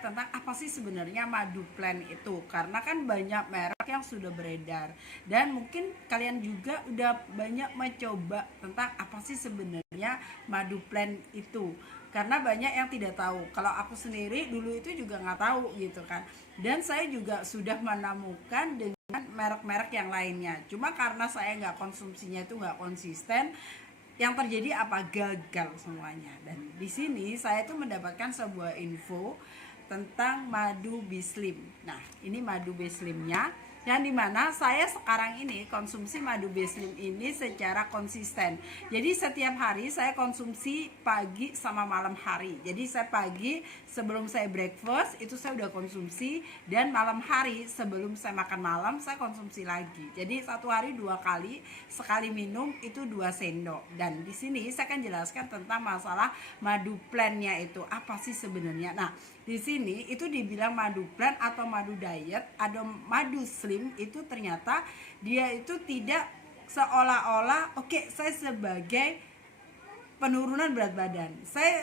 menjelaskan tentang apa sih sebenarnya madu plan itu, karena kan banyak merek yang sudah beredar dan mungkin kalian juga udah banyak mencoba tentang apa sih sebenarnya madu plan itu, karena banyak yang tidak tahu. Kalau aku sendiri dulu itu juga nggak tahu gitu kan, dan saya juga sudah menemukan dengan merek-merek yang lainnya, cuma karena saya nggak konsumsinya itu nggak konsisten, yang terjadi apa, gagal semuanya. Dan di sini saya tuh mendapatkan sebuah info tentang madu bislim. Nah, ini madu bislimnya, yang dimana saya sekarang ini konsumsi madu bislim ini secara konsisten. Jadi setiap hari saya konsumsi pagi sama malam hari. Jadi saya pagi sebelum saya breakfast itu saya udah konsumsi, dan malam hari sebelum saya makan malam saya konsumsi lagi. Jadi satu hari 2 kali, sekali minum itu 2 sendok. Dan di sini saya akan jelaskan tentang masalah madu plan-nya itu apa sih sebenarnya. Nah, di sini itu dibilang madu plan atau madu diet, ada madu slim, itu ternyata dia itu tidak seolah-olah saya sebagai penurunan berat badan, saya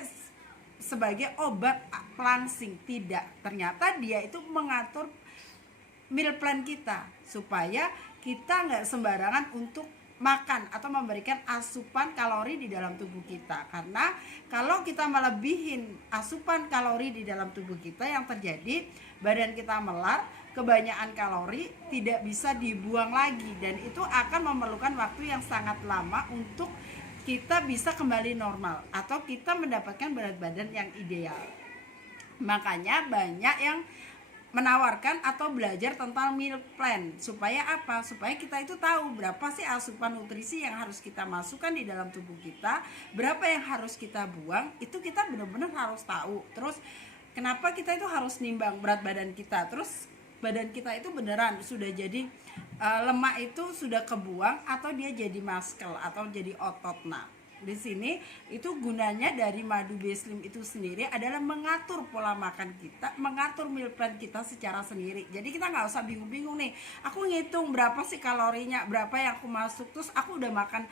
sebagai obat pelangsing, tidak. Ternyata dia itu mengatur meal plan kita supaya kita nggak sembarangan untuk makan atau memberikan asupan kalori di dalam tubuh kita. Karena kalau kita melebihin asupan kalori di dalam tubuh kita, yang terjadi badan kita melar, kebanyakan kalori tidak bisa dibuang lagi, dan itu akan memerlukan waktu yang sangat lama untuk kita bisa kembali normal atau kita mendapatkan berat badan yang ideal. Makanya banyak yang menawarkan atau belajar tentang meal plan, supaya apa? Supaya kita itu tahu berapa sih asupan nutrisi yang harus kita masukkan di dalam tubuh kita, berapa yang harus kita buang, itu kita benar-benar harus tahu. Terus kenapa kita itu harus nimbang berat badan kita, terus badan kita itu beneran sudah jadi lemak itu sudah kebuang atau dia jadi muscle atau jadi otot. Nah, di sini itu gunanya dari madu bislim itu sendiri adalah mengatur pola makan kita, mengatur meal plan kita secara sendiri. Jadi kita nggak usah bingung-bingung nih, aku ngitung berapa sih kalorinya, berapa yang aku masuk, terus aku udah makan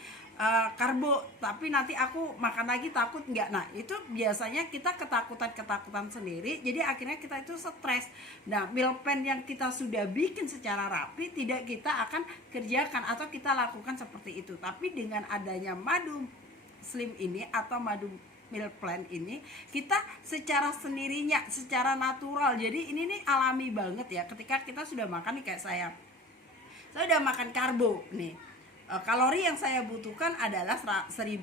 karbo tapi nanti aku makan lagi takut nggak. Nah, itu biasanya kita ketakutan sendiri, jadi akhirnya kita itu stres. Nah, meal plan yang kita sudah bikin secara rapi tidak kita akan kerjakan atau kita lakukan seperti itu. Tapi dengan adanya madu slim ini atau madu meal plan ini, kita secara sendirinya, secara natural, jadi ini nih alami banget ya. Ketika kita sudah makan nih, kayak saya udah makan karbo nih, kalori yang saya butuhkan adalah 1500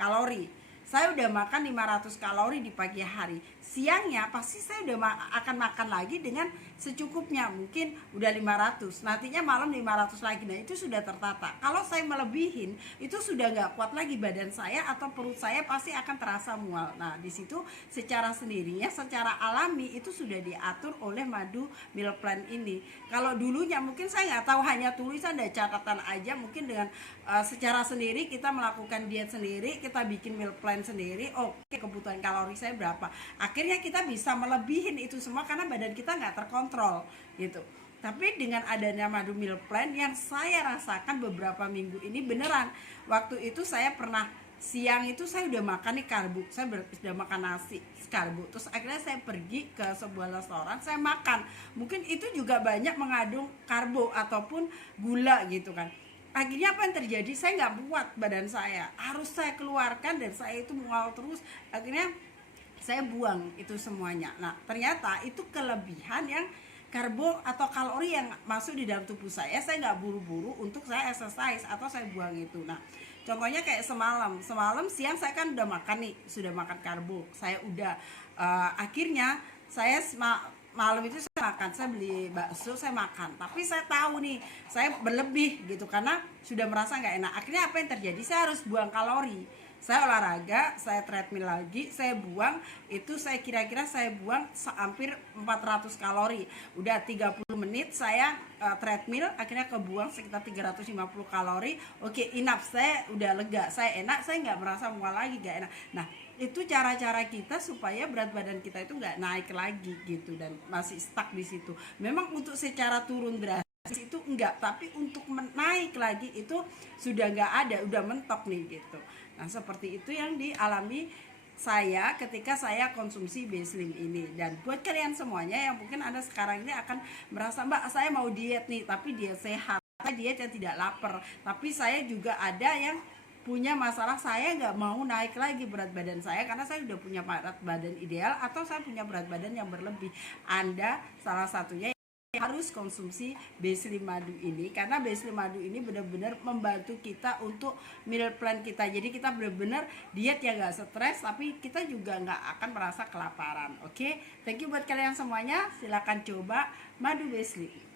kalori. Saya udah makan 500 kalori di pagi hari. Siangnya pasti saya udah akan makan lagi dengan secukupnya, mungkin udah 500. Nantinya malam 500 lagi. Nah, itu sudah tertata. Kalau saya melebihin, itu sudah nggak kuat lagi badan saya atau perut saya pasti akan terasa mual. Nah, di situ secara sendirinya, secara alami itu sudah diatur oleh madu meal plan ini. Kalau dulunya mungkin saya nggak tahu, hanya tulisan dan catatan aja, mungkin dengan secara sendiri kita melakukan diet sendiri, kita bikin meal plan sendiri, kebutuhan kalori saya berapa, akhirnya kita bisa melebihin itu semua karena badan kita nggak terkontrol gitu. Tapi dengan adanya madu meal plan yang saya rasakan beberapa minggu ini, beneran waktu itu saya pernah siang itu saya udah makan nih karbo, saya sudah makan nasi karbo, terus akhirnya saya pergi ke sebuah restoran, saya makan, mungkin itu juga banyak mengandung karbo ataupun gula gitu kan. Akhirnya apa yang terjadi, saya nggak kuat, badan saya harus saya keluarkan dan saya itu mual terus, akhirnya saya buang itu semuanya. Nah, ternyata itu kelebihan yang karbo atau kalori yang masuk di dalam tubuh saya nggak buru-buru untuk saya exercise atau saya buang itu. Nah, contohnya kayak semalam siang saya kan udah makan nih, sudah makan karbo, saya udah akhirnya saya malam itu saya makan, saya beli bakso, saya makan, tapi saya tahu nih saya berlebih gitu karena sudah merasa nggak enak. Akhirnya apa yang terjadi, saya harus buang kalori, saya olahraga, saya treadmill lagi, saya buang itu, saya kira-kira saya buang hampir 400 kalori. Udah 30 menit saya treadmill, akhirnya kebuang sekitar 350 kalori. Oke, enough, saya udah lega, saya enak, saya nggak merasa mual lagi, nggak enak. Nah, itu cara-cara kita supaya berat badan kita itu nggak naik lagi gitu dan masih stuck di situ. Memang untuk secara turun drastis itu enggak, tapi untuk naik lagi itu sudah nggak ada, udah mentok nih gitu. Nah, seperti itu yang dialami saya ketika saya konsumsi B-Slim ini. Dan buat kalian semuanya yang mungkin Anda sekarang ini akan merasa, Mbak saya mau diet nih, tapi diet sehat, diet yang tidak lapar, tapi saya juga ada yang punya masalah, saya nggak mau naik lagi berat badan saya karena saya udah punya berat badan ideal atau saya punya berat badan yang berlebih. Anda salah satunya harus konsumsi B-Slim madu ini, karena B-Slim madu ini benar-benar membantu kita untuk meal plan kita. Jadi kita benar-benar diet yang gak stres, tapi kita juga nggak akan merasa kelaparan. Oke, thank you buat kalian semuanya. Silahkan coba madu B-Slim.